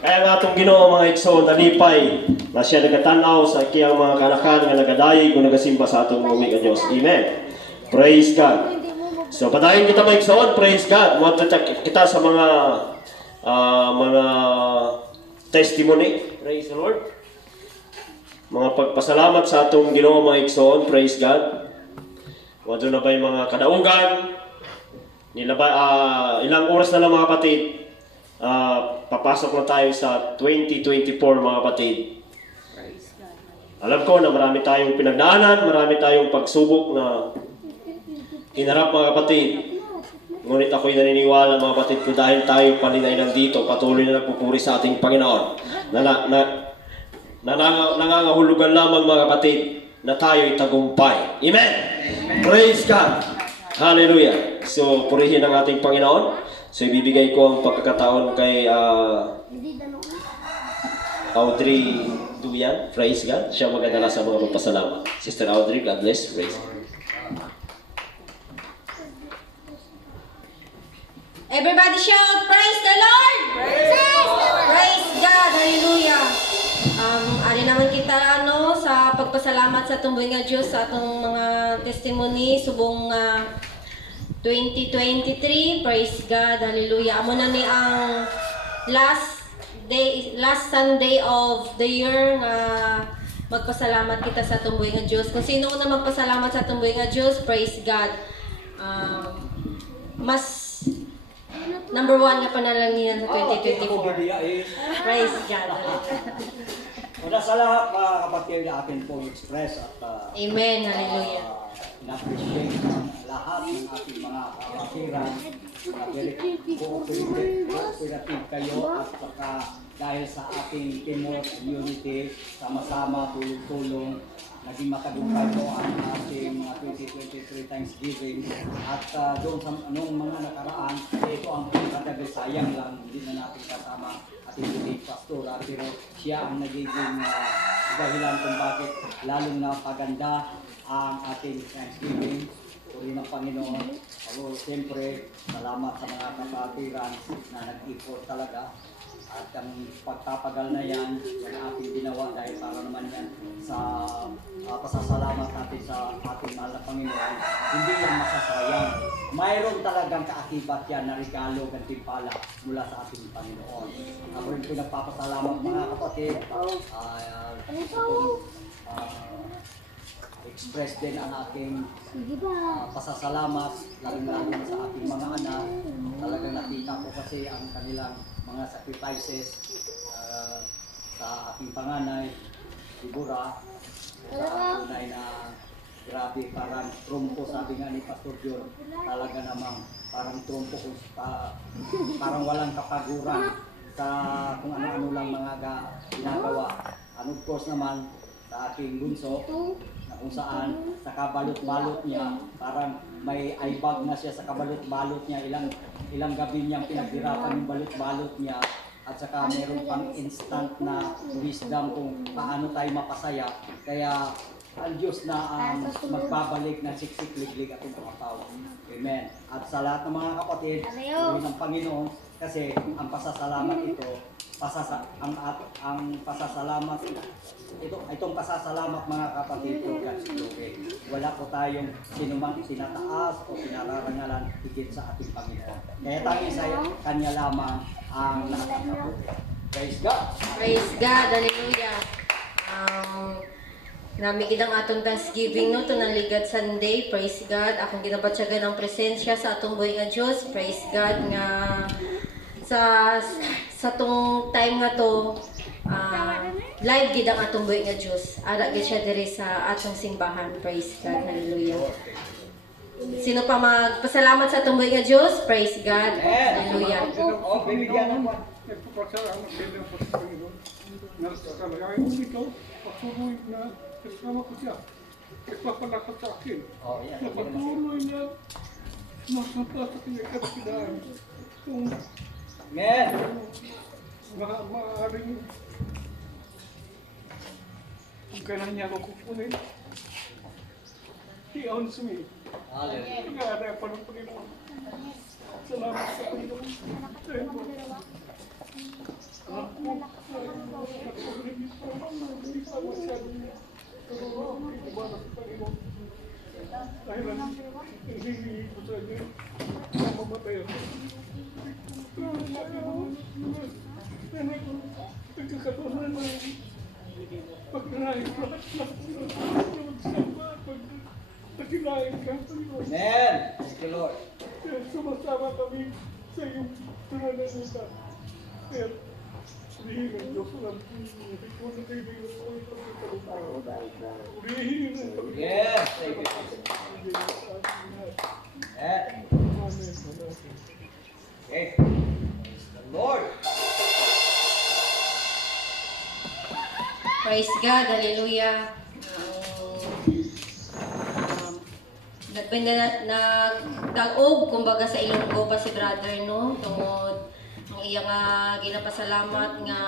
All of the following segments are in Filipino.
Kaya nga itong Ginoo mga igsoon, nalipay na siya nagatanaw sa kiyang mga kanakan nga nagadayig o nagasimba sa atong bumi ka Diyos. Amen. Praise God. So patayin kita mga igsoon, praise God. Matatak kita sa mga testimony. Praise the Lord. Mga pagpasalamat sa atong Ginoo mga igsoon, praise God. Wado na ba yung mga kadaugan? Ilang oras na lang mga kapatid, papasok na tayo sa 2024 mga kapatid. Alam ko na marami tayong pinagdaanan, marami tayong pagsubok na hinarap mga kapatid. Ngunit ako'y naniniwala mga kapatid ko dahil tayo paninay nandito, patuloy na nagpupuri sa ating Panginoon. Nangangahulugan lamang mga kapatid na tayo'y tagumpay. Amen! Praise God! Hallelujah! So, purihin ang ating Panginoon. So, ibibigay ko ang pagkakataon kay Audrey Duyan. Praise God. Siya magdadala sa mga pagpasalamat. Sister Audrey, God bless. Praise God. Everybody shout, praise the Lord! Praise God! Hallelujah! Ari naman kita sa pagpasalamat sa tumboy nga Diyos sa atong mga testimony subong 2023. Praise God! Hallelujah! Amo na ni ang last Sunday of the year nga magpasalamat kita sa tumboy nga Diyos. Kung sino na magpasalamat sa tumboy nga Diyos, praise God! Mas number 1 nga panalangin sa 2024. Praise God. Una sa lahat mga kapatid na akin pong express at Amen. Hallelujah. na-appreciate ang lahat ng ating mga kapatiran na very cooperative kayo at saka dahil sa ating teamwork community, sama-sama, tulong-tulong, naging matagumpay po ang ating mga 2023 Thanksgiving at doon sa mga nakaraan, ito ang pinakatabi, sayang lang, hindi na natin kasama ating buhay pastora, pero siya ang nagiging dahilan kung bakit lalong na paganda ang ating Thanksgiving. Puri ng Panginoon. Siyempre, salamat sa mga kapatiran na nag-effort talaga. At ang pagpapagal na yan ating ginawa dahil para naman yan sa pasasalamat natin sa ating mahal na Panginoon. Hindi yan masasayang. Mayroon talagang kaakibat yan na regalo, gantimpala mula sa ating Panginoon. Ako rin po nagpapasalamat mga kapatid. Express din ang aking pasasalamat lalo sa ating mga anak. Talagang nakita ko kasi ang kanilang mga sacrifices sa aking panganay, Deborah, sa tunay na grabe, parang trumpo, sabi nga ni Pastor John, talaga namang parang trumpo, parang walang kapaguran sa kung ano-ano lang mga ginagawa. And of course naman, sa aking bunso, na kung saan sa kabalot-balot niya, parang may eyebag na siya sa kabalot-balot niya, ilang gabi niyang pinaghirapan yung balot-balot niya, at saka meron pang instant na wisdom kung paano tayo mapasaya. Kaya ang Diyos na magbabalik ng siksik-liglig at mga tao. Amen. At sa lahat ng mga kapatid, gawin ng Panginoon, kasi ang pasasalamat ito, ang pasasalamat itong pasasalamat mga kapatid ko, wala po tayong sinumang sinataas o pinararangalan higit sa ating Panginoon. Kaya tayo sa Kanya lamang ang nakakabuti. Praise God! Praise God. Hallelujah. Namigid ang atong Thanksgiving ito ng Ligat Sunday. Praise God. Akong ginabatsagan ng presensya sa atong buhay nga Diyos. Praise God nga sa tong time nga to, live gid ang atong buhay nga Diyos. Ara gid siya diri sa atong simbahan. Praise God. Hallelujah. Sino pa magpasalamat sa atong buhay nga Diyos? Praise God. Hallelujah. Bibigyan naman. Nagpapasalamat din po sa Panginoon. Nagsasalagayin ito, patuloy na kasama ko siya. Nagpapalakas sa akin. Na patuloy na masampa sa pinagkakidaan. Kung maaaring kung kailan niya ako kukunin, i-ounce me. Tingnan pa ng Panginoon. Salamat sa Panginoon. Alam po, Kumana sa Panginoon. Dahil ang hinihingi ko sa inyo, na mamatay ako. Nagkakatunan na pagkarahin ko at pagkirahin ka, Panginoon. Amen. Thank you, Lord. Kaya sumasama kami sa iyong pananalita. Kaya hulihin ang Diyos ng kung na kaibigan ko ay pagkakalita. Hulihin ang Panginoon. Yes. Thank you. Amen. Okay. Praise the Lord. Praise God, hallelujah. Nagdaog, kumbaga sa Ilonggo pa si brother, no? Tungod, ang iya nga ginapasalamat nga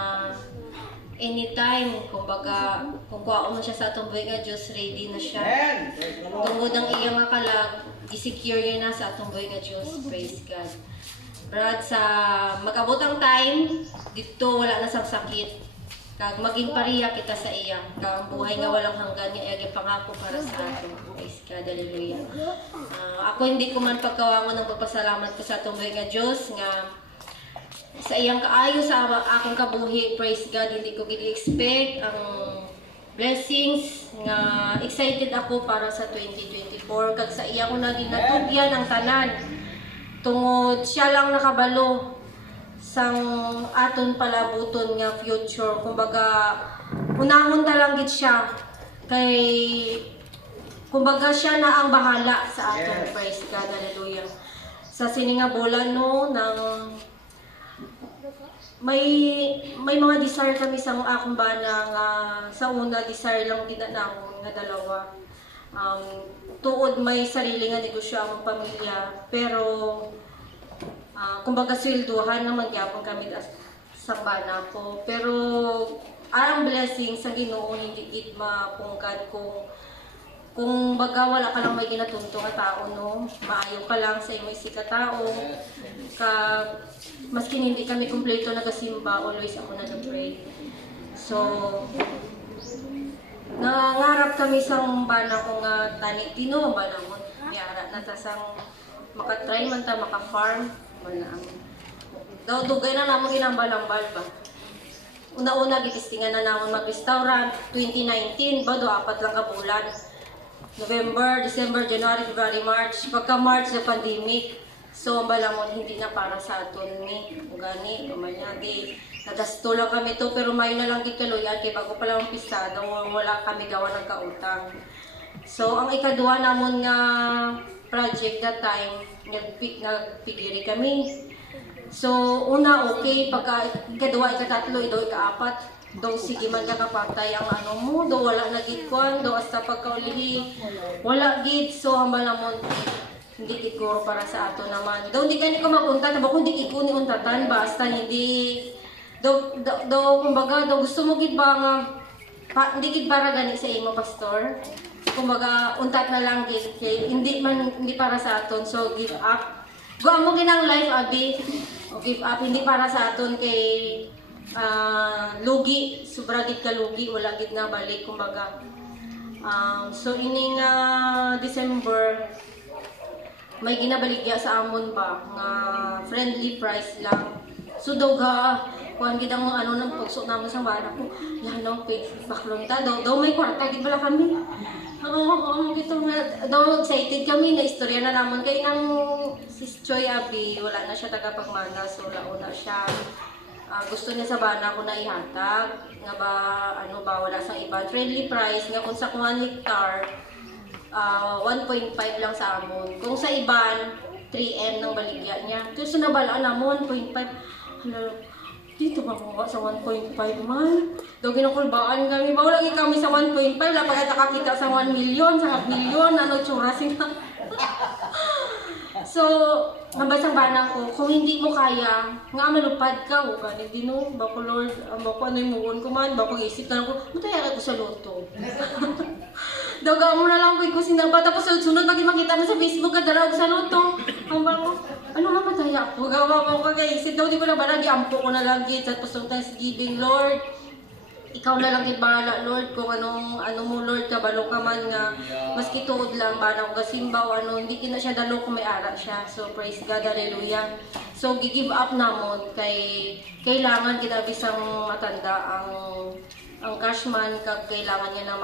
anytime, kumbaga, kung kuha mo siya sa atong buhay nga Diyos, ready na siya. Amen. Praise the Lord. Tungod ang iya nga kalag, i-secure niya na sa atong buhay nga Diyos. Praise God. Brad, sa magabotang time, dito wala na sang sakit. Kag maging pariya kita sa iya. Kag ang buhay nga walang hanggan nga iya pangako para sa ato. Praise God, hallelujah. Ako hindi ko man pagkawangon ng pagpasalamat ko sa atong buhay nga Diyos nga sa iyang kaayo sa akong kabuhi. Praise God, hindi ko gid-expect ang blessings nga excited ako para sa 2024 kag sa iya ko na ginatugyan ang tanan. Tungod siya lang nakabalo sang aton palabuton nga future. Kumbaga, unahon ta lang gid siya. Kay, kumbaga siya na ang bahala sa aton. Yes. Praise God, hallelujah. Sa siningabola, no, ng may mga desire kami sa akong bana nga sa una desire lang ginanamon nga dalawa. Tuod may sarili nga negosyo ang pamilya, pero kumbaga swelduhan naman gyapon kami sa bana ko. Pero ang blessing sa Ginoo hindi gid mapungkad kung baga wala ka lang may ginatunto nga tao, no? Maayo ka lang sa imong isig ka tao. Maski hindi kami kumpleto nagasimba, always ako nag-pray. So, nangarap kami sa bana ko nga tani tino bana mo. Miyara na ta sang makatry man ta maka-farm. Daw dugay na namang ginambal-ambal ba. Una-una gitistingan na namon mag-restaurant 2019 ba do 4 lang ka bulan. November, December, January, February, March. Pagka March na pandemic. So balamon hindi na para sa aton ni ugani umanyagi. Nadasto lang kami to pero mayo na lang gid kaluyan kay bago pa lang ang pista wala kami gawa ng kautang. So ang ikaduha namon nga project that time nagpigiri kami. So una okay pagka ikaduha ikatatlo ika-apat daw sige man ka kapatay ang ano mo daw wala na gid kwan daw hasta pagkaulihi wala gid so hambal namon hindi gid ko para sa ato naman daw hindi gani ko mapunta na ba kung hindi ko ni untatan basta hindi daw kumbaga daw gusto mo gid ba nga hindi gid para gani sa imo pastor. Kumbaga, untat na lang gid kay hindi para sa aton so give up. Go mo ginang life abi. O give up hindi para sa aton kay lugi, sobra gid ka lugi, wala gid na balik kumbaga. So ining December may ginabaligya sa amon ba nga friendly price lang. So daw ga kuan gid ang ano nang pagso namo sa bana ko. Lanong baklon ta daw may kwarta gid bala kami. Oo, gito nga. Daw excited kami na istorya na naman kay nang sis Choy Abi, wala na siya tagapagmana so launa siya. Gusto niya sa bana ko na ihatag nga ba ano ba wala sang iba friendly price nga kung sa 1 hectare 1.5 lang sa amon. Kung sa iban 3M ng baligya niya. Kasi nabalaan namon 0.5. Hala, dito ba mo sa 1.5 man? Daw ginakulbaan kami. Bawal lagi kami sa 1.5. Lapag nakakita sa 1 million, sa half million, ano tsura sila. So, nabasang bana ko, kung hindi mo kaya, nga malupad ka, o ganit din no, bako Lord, bako ano yung muon ko man, bako isip na ko, mataya ko sa loto. Daga mo na lang ko sinaba, tapos sunod pag makita mo sa Facebook, kadarag sa loto. Ang bako, ano na mataya ko, gawa ko kagaisip daw, di ko na ba, ampo ko na lang, tapos yung Thanksgiving, Lord. ikaw na lang gid bahala Lord kung ano mo Lord kabalo ka man nga maski tuod lang bana ko gasimba o ano hindi kina siya dalo kung may ara siya. So praise God, hallelujah. So gi-give up namon kay kailangan kita bisang matanda ang cashman kag kailangan niya na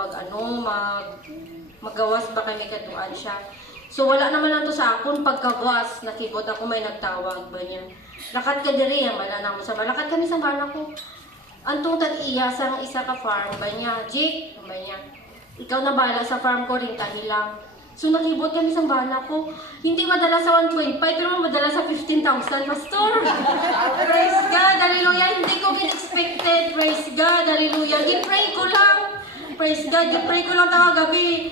magawas ba kay may katuan siya. So wala naman lang to sa akon pagkabuas nakibot ako may nagtawag ba niya. Lakat ka diri man na mo sa balakat kami sa bana ko. Antong tag-iya sa isa ka farm ba niya, Jake, ba niya, ikaw na bala sa farm ko rin lang. So nakibot kami sa bala ko, hindi madala sa 1.5 pero madala sa 15,000, Pastor. Praise God, hallelujah, hindi ko expected, praise God, hallelujah, gipray ko lang, praise God, gipray ko lang tagagabi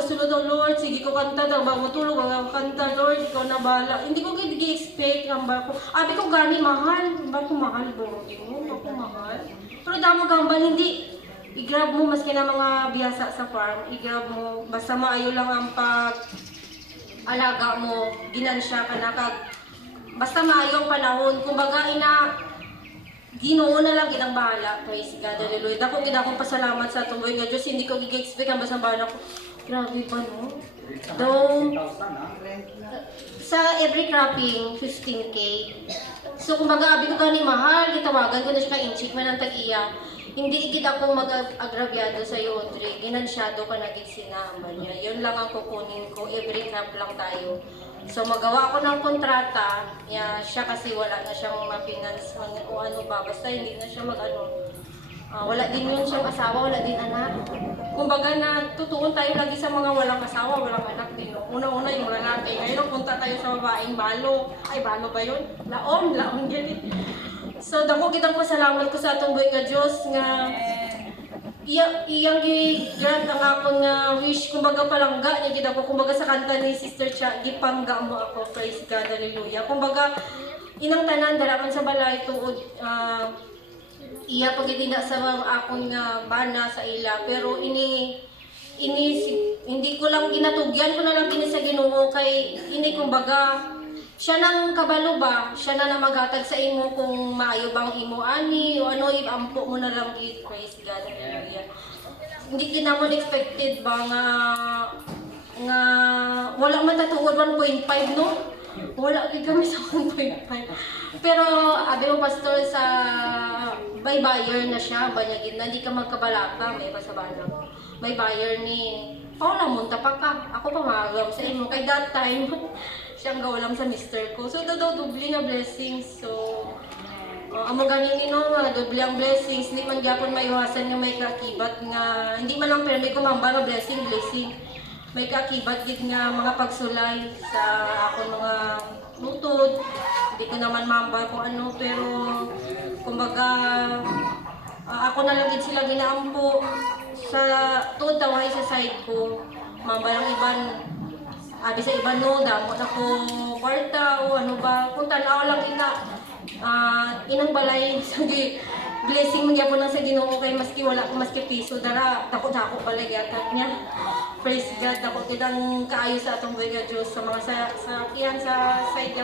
gasulod ang Lord, sige ko kanta daw, bago matulog, bago kanta, Lord, ikaw na bala. Hindi ko gi-expect ang barko. Abi ko gani mahal, barko mahal, barko mahal. Pero damo gambal, hindi. I-grab mo, maski na mga biyasa sa farm, i-grab mo, basta maayo lang ang pag-alaga mo, ginansya ka na basta maayo ang panahon, kumbaga Ginoo na lang ginang bahala. Praise God, hallelujah. Dako gid akong pasalamat sa tumoy nga Dios. Hindi ko gi-expect ang basang bahala ko. Grabe pa no. Though sa every cropping 15K. So kumbaga abi ko gani mahal, gitawagan ko na siya ka-inchik man ang tag-iya. Hindi gid ako mag-agrabyado sa iyo, Audrey. Ginansyado ka na gid sinama niya. Yun lang ang kukunin ko. Every crop lang tayo. So magawa ako ng kontrata, siya kasi wala na siyang ma-finance o ano ba, basta hindi na siya wala din yun siyang asawa, wala din anak. Kumbaga na tutuon tayo lagi sa mga walang asawa, walang anak din. Una-una yung lalaki, ngayon punta tayo sa babaeng balo. Ay, balo ba yun? Laon ganit. So dako kitang pasalamat ko sa atong buhay nga Diyos nga iyang gi-grant ang akong wish, kumbaga palangga niya gid ako, kumbaga sa kanta ni Sister Cha, gipangga mo ako, praise God, hallelujah. Kumbaga inang tanan dalaman sa balay tuod iya pagitinda sa akong bana sa ila, pero hindi ko lang ginatugyan ko na lang kini sa Ginoo kay kumbaga siya nang kabalo ba, siya na maghatag sa imo kung maayo bang imo ani o ano, iampo mo na lang gid, praise God, hallelujah. Hindi kinamon expected ba nga wala man tatuod 1.5 no? Wala gid kami sa 1.5. Pero abi mo pastor sa may buyer na siya, banya gid na di ka magkabalaka, may pasabana. May buyer ni Paula munta pa ka. Ako pa magam sa imo kay that time siyang gawalam sa mister ko. So ito daw doble nga blessings. So amo ganin no nga doble ang blessings, hindi man gyapon maiwasan nga may kakibat nga hindi man lang permi ko mamba nga blessing. May kakibat gid nga mga pagsulay sa akong mga lutod. Hindi ko naman mamba kung ano, pero kumbaga ako na lang gid sila ginaampo sa tuod taway sa side ko. Mamba lang iban abi sa iba no, damo na ko kwarta o ano ba, kung tanaw lang inang balay sige blessing mo gyapon lang sa Ginoo kay maski wala ko maski piso dara dako pala gyatag niya. Praise God, dako kitang kaayo sa atong buhay nga Dios sa mga sa side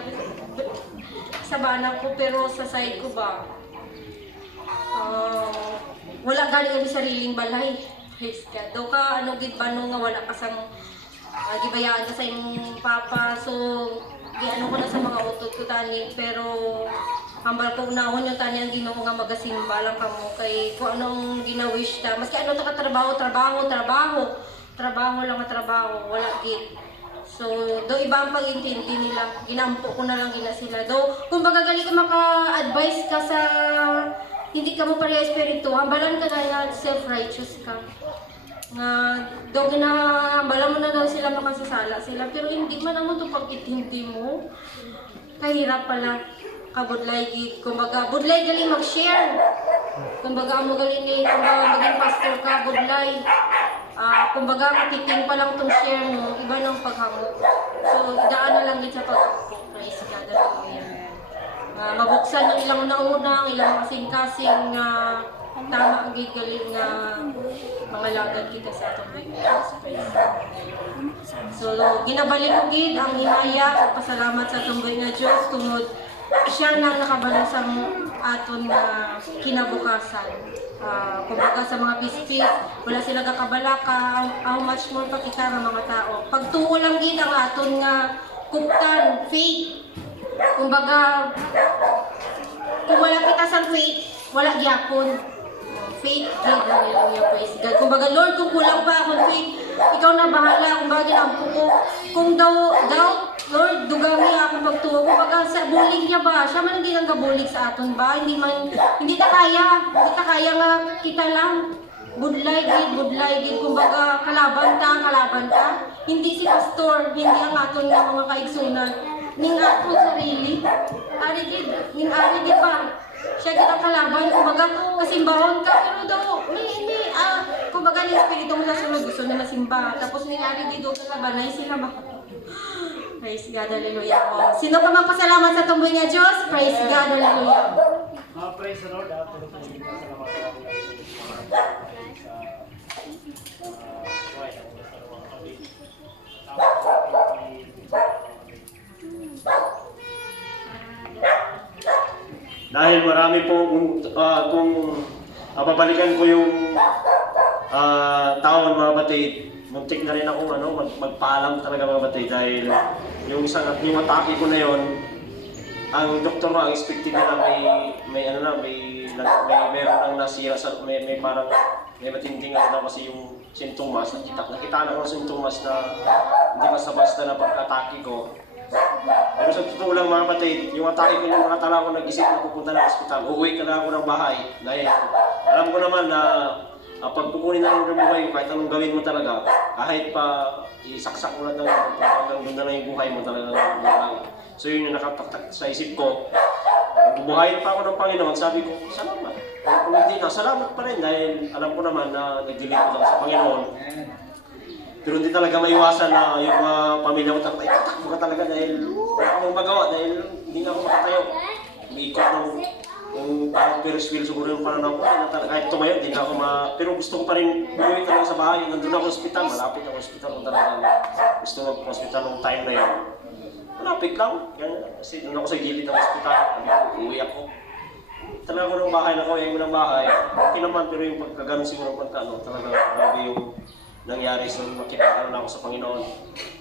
sa bana ko, pero sa side ko ba wala gali kami sariling balay. Praise God. Do ka ano gid ba no nga wala ka sang gibayaan ka sa imong papa, so giano ko na sa mga utot ko tani, pero hambal ko unahon yung tani ang Ginoo nga magasimba lang kamo kay kung anong gina-wish ta, maski ano ta ka trabaho lang nga trabaho, wala gid. So do iba ang pag-intindi nila, ginampo ko na lang gina sila. Do kumbaga gali ka maka-advise ka sa hindi ka mo pareha espiritu, hambalan ka na self-righteous ka. Nga daw ginahambala mo na daw sila makasasala sila, pero hindi man amo to pag-intindi mo. Kahirap pala kabudlay gid. Kumbaga budlay gali mag-share. Kumbaga amo gali ni kumbaga maging pastor ka budlay. Kumbaga matiting pa lang tong share mo, iba nang paghamo. So daan na lang gid sa pag-ampo. Praise God, hallelujah. Mabuksan ang ilang una-una, ilang kasing-kasing tama ang gigaling nga mga lagad kita sa atong Pilipinas. So ginabalik ko gid ang himaya at pasalamat sa atong nga Dios tungod siya na nakabalasang aton na kinabukasan. Kumbaga sa mga pispis, wala sila kakabala ka, how much more pa kita nga mga tao. Pagtuo lang gid ang aton nga kuptan, faith. Kumbaga, kung wala kita sa faith, wala gyapon. Faith, God, hallelujah, praise God. Kumbaga, Lord, kung kulang pa akong faith, ikaw na bahala kung bagay ang ko. Kung daw, Lord, dugami ako pagtuo. Kumbaga, sa bulig niya ba? Siya man hindi nang gabulig sa aton ba? Hindi ta kaya nga kita lang. Budlay gid. Kumbaga, kalaban ta. Hindi si pastor, hindi ang aton nga mga kaigsunan. Ning aton sarili. Ari gid ba? Siya kita kalaban, kumbaga, kasimbahon ka, pero daw, kumbaga, ni Espiritu mo sa sunod, gusto na masimba. Tapos, nangyari dito sa labanay, sila ba? Praise God, hallelujah. Sino pa magpasalamat sa tumboy niya, Diyos? Praise God, hallelujah. Praise the Lord. Pero po hindi pa salamat sa mga dahil marami po kung babalikan ko yung taon mga batid, muntik na rin ako magpaalam talaga mga batid dahil yung atake ko na yon, ang doktor mo ang expected na meron nang nasira sa may parang may matinding kasi yung sintomas, nakita na ko ng sintomas na hindi basta-basta na pagka-atake ko. Pero sa totoo lang mga batid, yung atake ko yung nakatala ko nag-isip na pupunta ng ospital, uuwi ka na ako ng bahay. Dahil alam ko naman na pag kukunin na ng buhay, kahit anong gawin mo talaga, kahit pa isaksak mo na hanggang doon na lang yung buhay mo talaga. So yun yung nakataktak sa isip ko. Pag bubuhayin pa ako ng Panginoon, sabi ko, salamat. Kung hindi na, salamat pa rin dahil alam ko naman na nag-delete ko lang sa Panginoon. Pero hindi talaga maiwasan na yung mga pamilya ko talaga, itatakbo ka talaga dahil wala akong magawa dahil hindi na ako makatayo. Umiikot ng parang Ferris wheel siguro yung pananaw ko. Kahit tumayo, hindi na ako pero gusto ko pa rin buhay talaga sa bahay. Nandun ako sa ospital, malapit ako sa ospital kung talaga gusto mag-hospital nung time na yun. Malapit lang, kasi doon ako sa gilid ng ospital, uwi ako. Talaga ako ng bahay, nakawin ko ng bahay. Okay naman, pero yung pagkaganon siguro talaga grabe yung nangyari so makita na ako sa Panginoon.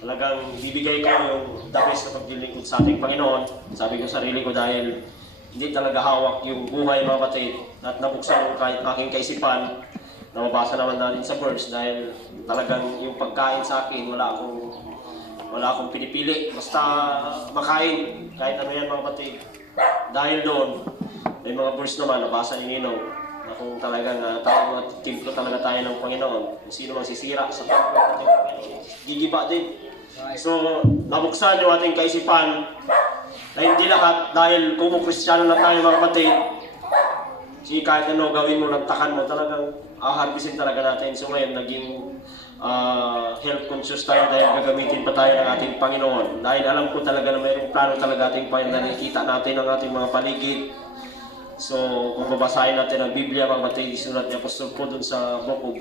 Talagang bibigay ko yung the best na paglilingkod sa ating Panginoon. Sabi ko sarili ko dahil hindi talaga hawak yung buhay mga batid at nabuksan yung kahit aking kaisipan. Nababasa naman natin sa verse dahil talagang yung pagkain sa akin wala akong pinipili. Basta makain kahit ano yan mga batid. Dahil doon, may mga verse naman nabasa ni Nino na kung talagang templo talaga tayo ng Panginoon, kung sino mang sisira sa templo ng Panginoon, gigiba din. So, nabuksan yung ating kaisipan na hindi lahat dahil kung Kristyano na tayo mga kapatid, sige kahit ano gawin mo, lantakan mo, talagang harbisin talaga natin. So ngayon, naging health conscious tayo dahil gagamitin pa tayo ng ating Panginoon. Dahil alam ko talaga na mayroong plano talaga ating Panginoon na nakikita natin ang ating mga paligid. So, kung babasahin natin ang Biblia, mga batid, isulat ni Apostol Paul dun sa book of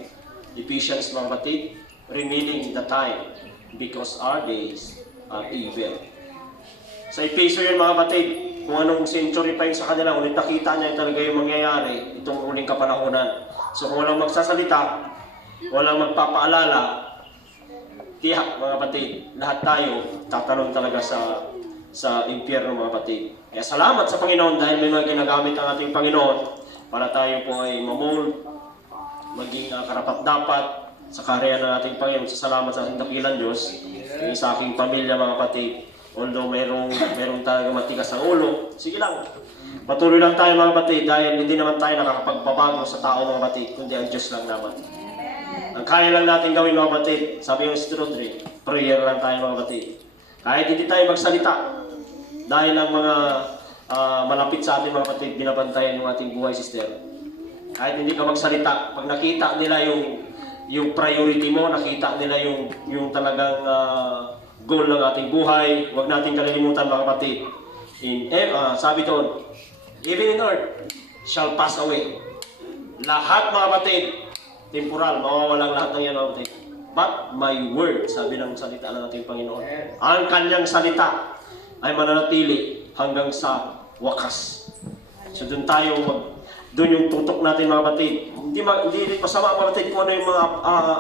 Ephesians, mga batid, remaining the time, because our days are evil. Sa Epeso yun, mga batid, kung anong century pa yun sa kanila, ulit nakita niya talaga yung mangyayari itong uling kapanahonan. So, kung walang magsasalita, walang magpapaalala, tiyak, mga batid, lahat tayo tatanong talaga sa impyerno, mga batid. Kaya salamat sa Panginoon dahil may mga ginagamit ang ating Panginoon para tayo po ay mamold, maging karapat-dapat sa karya ng ating Panginoon. Salamat sa ating dakilang Diyos, yung sa aking pamilya mga kapatid. Although mayroong talaga matigas ang ulo, sige lang. Patuloy lang tayo mga kapatid dahil hindi naman tayo nakakapagpabago sa tao mga kapatid, kundi ang Diyos lang naman. Ang kaya lang natin gawin mga kapatid, sabi yung Sister Audrey, prayer lang tayo mga kapatid. Kahit hindi tayo magsalita, dahil ang mga malapit sa atin mga kapatid, binabantayan yung ating buhay, sister. Kahit hindi ka magsalita, pag nakita nila yung priority mo, nakita nila yung talagang goal ng ating buhay, huwag natin kalilimutan mga kapatid. Sabi doon, even in earth shall pass away. Lahat mga kapatid, temporal, mawawalang lahat ng yan mga kapatid. But my word, sabi ng salita ng ating Panginoon, ang kanyang salita ay mananatili hanggang sa wakas. So doon yung tutok natin mga kapatid. Hindi rin masama mga kapatid kung ano yung mga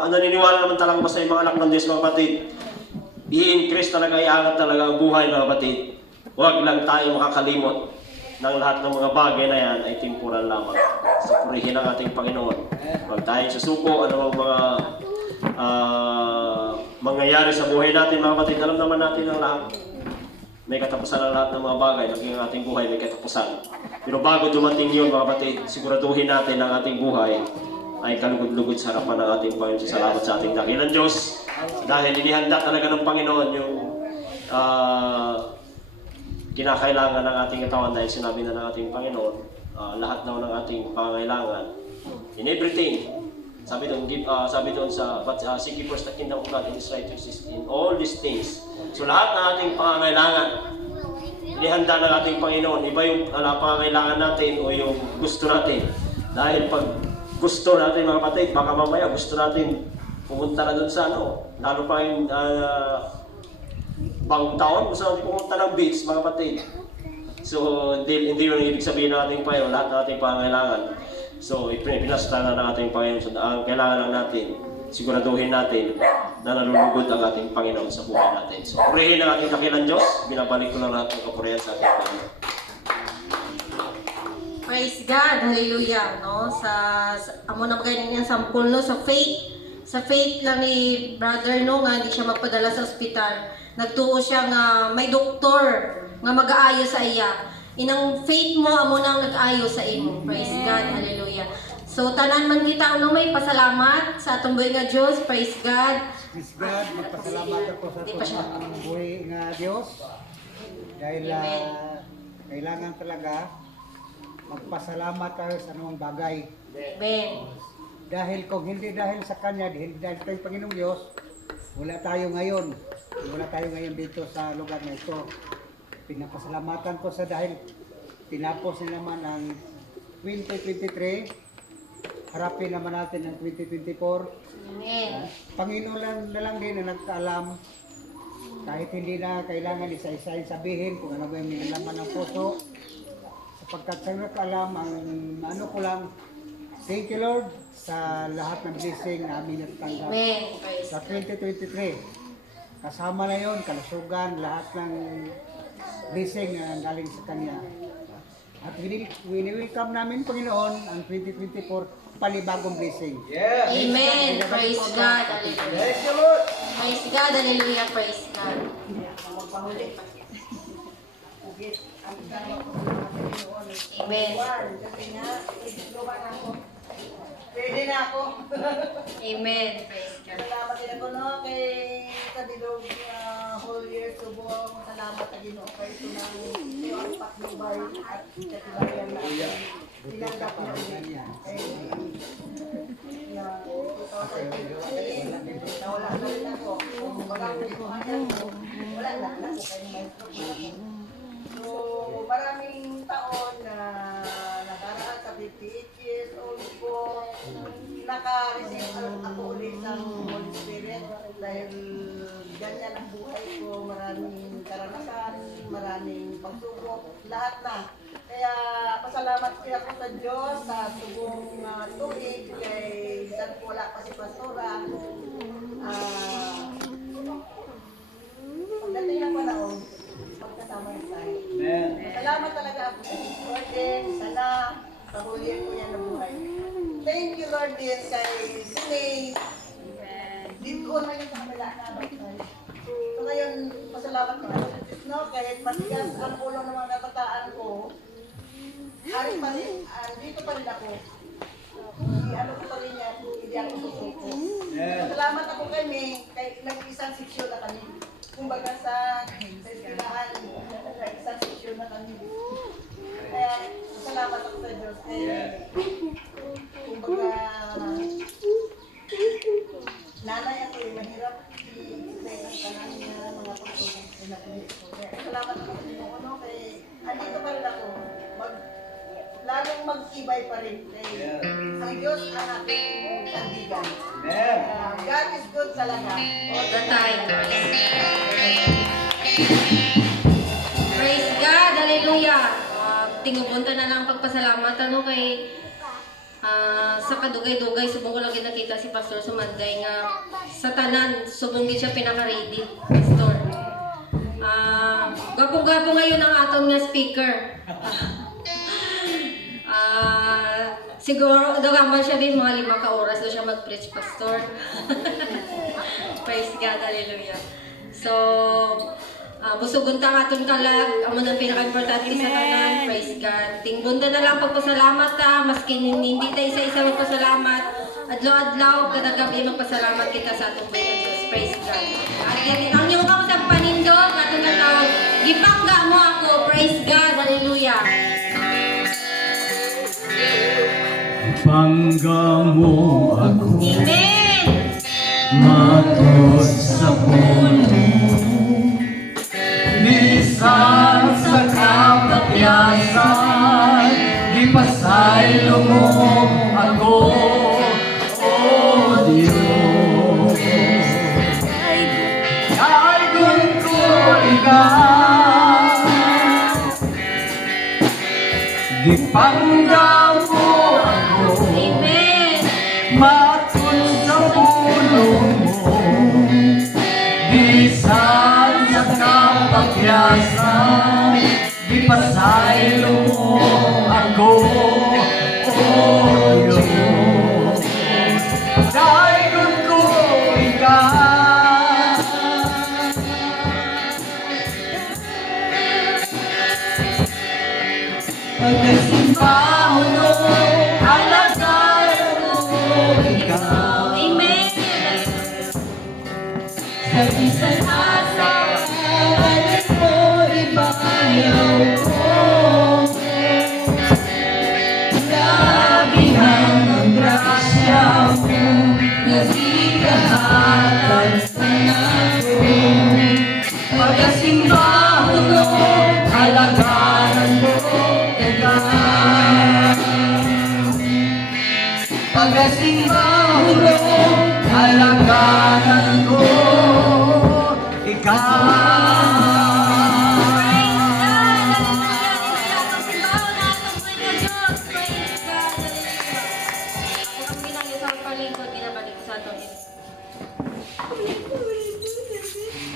naniniwala naman talaga ba sa mga anak ng Diyos mga kapatid. I-increase talaga, iangat talaga ang buhay mga kapatid. Huwag lang tayo makakalimot ng lahat ng mga bagay na yan ay temporal lamang. So purihin ang ating Panginoon. Huwag tayong susuko, ano ang mga mangyayari sa buhay natin mga kapatid. Alam naman natin ang lahat. May katapusan ang lahat ng mga bagay, naging ang ating buhay may katapusan. Pero bago dumating yun mga kapatid, siguraduhin natin ang ating buhay ay kalugod-lugod sa harapan ng ating Panginoon. Salamat sa ating dakilang Diyos. Dahil inihanda talaga ng Panginoon yung kinakailangan ng ating katawan dahil sinabi na ng ating Panginoon, lahat na ng ating pangangailangan. In everything, sabi doon sa seek ye first the kingdom of God and His righteousness in all these things. So lahat ng ating pangangailangan, inihanda ng ating Panginoon. Iba yung pangangailangan natin o yung gusto natin. Dahil pag gusto natin mga kapatid, baka mamaya gusto natin pumunta na doon sa lalo pa yung bagong taon, gusto natin pumunta ng beach mga kapatid. So hindi yun ang ibig sabihin ng ating Panginoon, lahat ng ating pangangailangan. So, pinasta na ng ating Panginoon. So, ang kailangan lang natin, siguraduhin natin na nalulugod ang ating Panginoon sa buhay natin. So, purihin ang ating dakilang Diyos. Binabalik ko lang lahat ng kapurihan sa ating Panginoon. Praise God, hallelujah, no? Amo na magayon yung sampul, no? Sa faith lang ni brother, no? Nga hindi siya magpadala sa ospital. Nagtuo siya nga may doktor nga mag-aayo sa iya. Inang faith mo, amo nang nag-ayo sa imo. Praise God, hallelujah. So, tanan man kita, may pasalamat sa atong buhay nga Diyos. Praise God. Praise God, magpasalamat ako sa itong buhay nga Diyos. Dahil kailangan talaga magpasalamat tayo sa anong bagay. Amen. Dahil kung hindi dahil sa Kanya, dahil kay Panginoong Diyos, wala tayo ngayon. Wala tayo ngayon dito sa lugar na ito. Pinapasalamatan ko sa dahil tinapos na naman ang 2023. Harapin naman natin ang 2024. Amen. Panginoon na lang din na nagkaalam. Kahit hindi na kailangan isa-isahin sabihin kung ano ba yung nilalaman ng puso. Sapagkat sa nagkaalam, ang ano ko lang, thank you Lord sa lahat ng blessing na amin natatanggap. Amen. Praise Sa 2023, kasama na yon, kalusugan, lahat ng blessing na galing sa Kanya. At wini-welcome namin, Panginoon, ang 2024 panibagong blessing. Amen. Praise God. Hallelujah. Praise God. Hallelujah. Praise God. Amen. Pwede na ako. Amen. Praise God. Salamat din ako no kay sa bilog whole year subong. Salamat sa Ginoo kay ito ng yung paknubay at katibayan na tinanggap niya. Wala na rin ako. Wala na ako kay So, maraming taon na nakaraan sa 58 years old ko, naka-receive ako ulit ng Holy Spirit dahil ganyan ang buhay ko, maraming karanasan, maraming pagsubok, lahat na. Kaya pasalamat ko ako sa Diyos sa subong tuig kay saan po wala pa si Pastora. Pagdating ng panahon, magkasama tayo. Salamat talaga ako sa Lord din. Sana pahulihan ko yan ng buhay. Thank you Lord din kay Sinay. Dito ko na yung sa kabila na tayo. So ngayon, pasalamat ko sa Diyos, no? Kahit matigas ang ulo ng mga kabataan ko, alis pa rin, dito pa rin ako. Ano ko pa rin yan, hindi ako susuko. Salamat ako kay May, kay nag-isang seksyon na kami. Kumbaga sa ibahan, isang seksyon na kami. Kaya salamat ako sa Diyos. Kumbaga, nanay ako mahirap i-explain ang kanan na mga pagtulong na salamat ako sa Diyos. Kaya andito pa rin ako. Lalong mag-ibay pa rin. Ang Diyos ang aking kaibigan. God is good talaga. All the time. Praise God. Hallelujah. tingubunta na lang pagpasalamat ano kay sa kadugay-dugay subong ko lang nakita si Pastor Sumanday nga sa tanan subong gid siya pinaka-ready, Pastor. Gapong-gapo ngayon ang aton nga speaker. Siguro daw siya din mga 5 ka oras daw siya mag-preach, Pastor. Praise God, hallelujah. So, busugon ta nga aton kalag, amo nang pinaka-importante sa tanan, praise God. Tingbunda na lang pagpasalamat ta, maski hindi ta isa-isa magpasalamat. Adlaw-adlaw, kada gabi magpasalamat kita sa atong buhay na Diyos, praise God. At yan, ang iyong kausap panindog, atong nga tawag, gipangga mo ako, praise God, hallelujah. Pangga mo ako, Amen! matos sa puno. Bisan sa kapatyasan, ipasaylo mo ako, O Diyos. Ay kung ko ikaw, gipangga mo ako, Amen! matud sa puno mo. Bisan sa kapagyasan, ipasaylo mo ako, O Diyos. Dahil kung ko ikaw, pagkasimbahan mo, alagaan mo ikaw. Amen! Sa isang asa, balik mo, ibayaw ko. Labihan ng grasya mo,